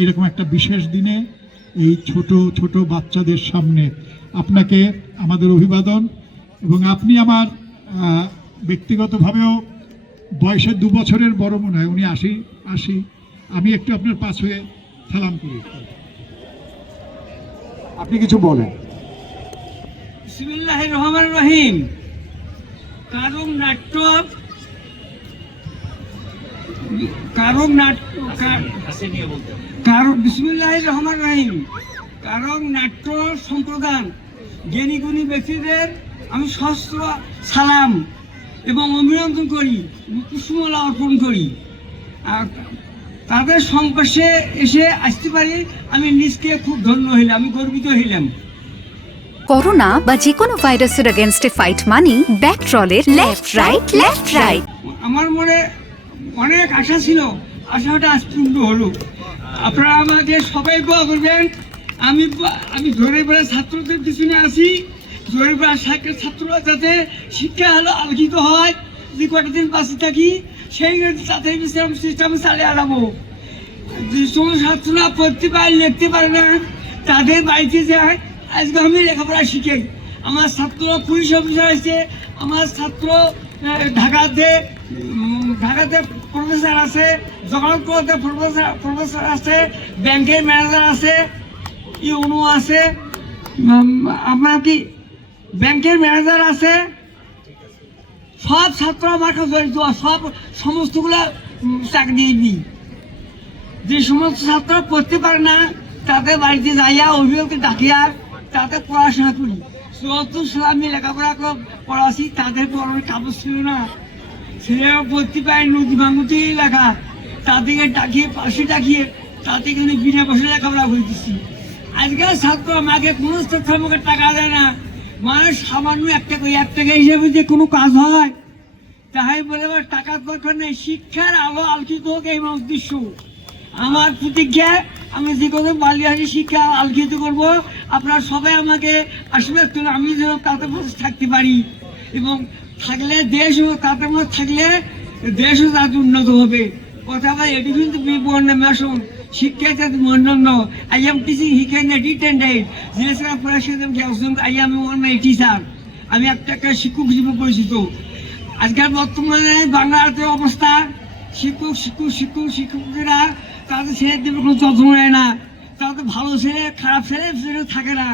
এরকম একটা বিশেষ দিনে এই ছোট ছোট বাচ্চাদের সামনে আপনাকে আমাদের অভিবাদন। এবং আপনি আমার ব্যক্তিগতভাবেও বয়সে 2 বছরের বড় মনে হয়, উনি 80, আমি একটু আপনার পাশ হয়ে সালাম করি, আপনি কিছু বলেন। বিসমিল্লাহির রহমানির রহিম। কারণ নাট্য বিসমিল্লাহির রহমানির রহিম। কারণ নাট্য সম্প্রদান জ্ঞানী গুণী ব্যক্তিদের আমি সহস্র সালাম এবং অভিনন্দন করি, কুসুমলা অর্পণ করি। তাদের সংস্পর্শে এসে আসতে পারি আমি নিজকে খুব ধন্য হইলাম, আমি গর্বিত হইলাম। করোনা বা যে কোনো ভাইরাসের এগেইনস্টে ফাইট মানি ব্যাকট্রলের লেফট রাইট। আমার মনে অনেক আশা ছিল, আশাটা আজ পূর্ণ হলো। আপনারা আমাকে সবাই দোয়া করবেন। আমি জোরেপাড়া ছাত্রদের পিছনে আছি। জোরেপাড়া ছাত্ররা যাতে শিক্ষা হলো আলোকিত হয়, যে কটা দিন বাঁচে থাকি সেই যাতে সিস্টেম চালিয়ে আনাবো। যে সমস্ত ছাত্ররা পড়তে পারে, লিখতে পারে না, তাদের বাড়িতে যায় আজকে আমি লেখাপড়া শিখে। আমার ছাত্র পুলিশ অফিসার আছে, আমার ছাত্র ঢাকাতে প্রফেসর আছে, জগন্নাথপুরতে প্রফেসর আছে, ব্যাংকের ম্যানেজার আছে, ইউনো আছে, আপনার কি ব্যাংকের ম্যানেজার আছে। সব ছাত্র আমার কাছে জড়িত, সমস্তগুলা চাকরি দিই। যে সমস্ত ছাত্র পড়তে পারে না তাদের বাড়িতে যাইয়া অভিভাবককে ডাকিয়া তাদের পড়াশোনা করি। 74 সালে আমি লেখাপড়া পড়াছি, তাদের পড়ার কাগজ ছিল না, ছেলেরা পড়তে পারে নদী ভাঙুতে লেখা, তাদেরকে ডাকিয়ে পাশে ডাকিয়ে তাদেরকে বিনা পয়সা লেখাপড়া করে দিচ্ছি। আজকাল ছাত্র আমাকে কোনো ছাত্র আমাকে টাকা দেয় না, মানুষ সামান্য 1 টাকা হিসেবে যে কোনো কাজ হয় তাই বলে টাকার দরকার নেই। শিক্ষার আলো আলোকিত হোক এই উদ্দেশ্য আমার প্রতিজ্ঞা। আমি যে কোনো বালিয়াসী শিক্ষা আলোকিত করব। আপনারা সবাই আমাকে আশীর্বাদ করুন, আমি যেন তাদের মধ্যে থাকতে পারি এবং থাকলে দেশও তাদের মধ্যে থাকলে দেশও তাদের উন্নত হবে। কথা বলে এটি কিন্তু মেশন শিক্ষা যাতে অন্যান্য আই এম টিচিং শিক্ষা রিটেন্ডেড I am one my teacher. আমি একটা শিক্ষক হিসেবে পরিচিত। আজকাল বর্তমানে বাংলাতে অবস্থা শিক্ষকেরা তাদের ছেলেদের কোনো যত্ন নেয় না, তাদের ভালো ছেলে খারাপ ছেলে থাকে না,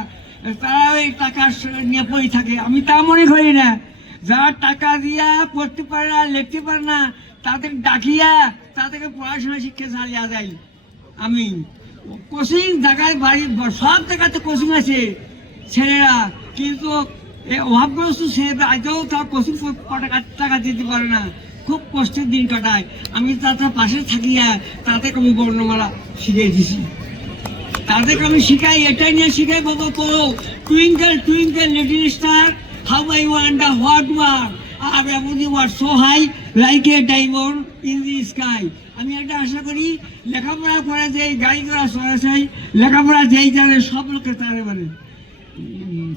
তারা ওই টাকা নিয়ে পড়ে থাকে। আমি তা মনে করি না। যারা টাকা দিয়া পড়তে পারে না, লিখতে পারে না, তাদের ডাকিয়া তাদেরকে পড়াশোনা শিক্ষা চালিয়ে যায়। আমি কোচিং জায়গায় বাড়ি সব জায়গাতে কোচিং আছে ছেলেরা, কিন্তু অভাবগ্রস্ত ছেলেরা আজও তার কোচিং টাকা দিতে পারে না, খুব কষ্টের দিন কাটায়। আমি তাদের পাশে থাকিয়া তাদেরকে আমি বর্ণমালা শিখিয়ে দিছি। তাদেরকে আমি শিখাই, এটাই নিয়ে শিখাই, বাবা পড়ো twinkle twinkle little star how I wonder what you are are you are so high like a diamond in the sky. আমি একটা আশা করি লেখাপড়া করে যে গাড়ি করা সরাসরি লেখাপড়া যেই জানে সব লোকের তারে মানে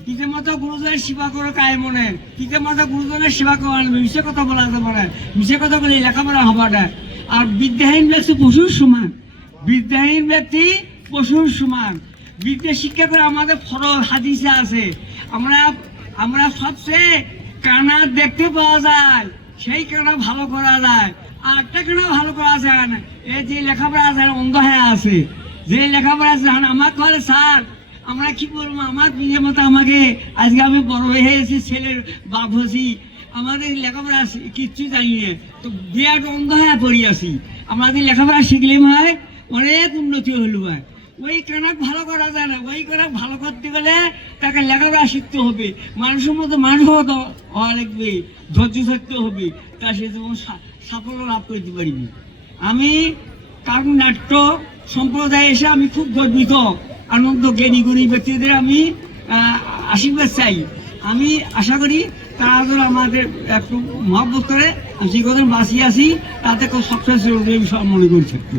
পিতা মাতা গুরুজনের সেবা করো কায় মনে, পিতা মাতা গুরুজনের সেবা করা মিশে কথা বলা যেতে পারে, মিশে কথা বলে লেখাপড়া হবাটা। আর বিদ্যাহীন ব্যক্তি পশুর সমান, বিদ্যাহীন ব্যক্তি পশুর সমান। বিদ্যা শিক্ষা করে আমাদের ফরজ হাদিসে আছে, আমরা সবচেয়ে কানা দেখতে পাওয়া যায়, সেই কানা ভালো করা যায়, আর একটা কানা ভালো করা যায় না। এই যে লেখাপড়া আছে অন্ধ হয়ে আছে, যে লেখাপড়া আছে আমার ঘরে স্যার আমরা কি বলবো, আমার নিজের মতো আমাকে আজকে আমি বড় হয়ে এসেছি, ছেলের বাপ হয়েছি, আমাদের লেখাপড়া কিচ্ছু জানি না, তো বিরাট অন্ধ হয়ে পড়ি আছি। আমাদের লেখাপড়া শিখলে হয় অনেক উন্নতি হলো হয়। ওই কানাক ভালো করা যায় না, ওই কানাক ভালো করতে গেলে তাকে লেখাপড়া শিখতে হবে, মানুষের মতো মানুষ হওয়া লাগবে, ধৈর্য থাকতে হবে, তা সে যেমন সাফল্য লাভ করতে পারিনি। আমি কারণ নাট্য সম্প্রদায়ে এসে আমি খুব গর্বিত, আনন্দ। জ্ঞানী গুণী ব্যক্তিদের আমি আশীর্বাদ চাই। আমি আশা করি তারা যেন আমাদের একটু মহব্বত করে যে কদিন বাঁচিয়ে আছি তাতে খুব সবচেয়ে মনে করি থাকতে।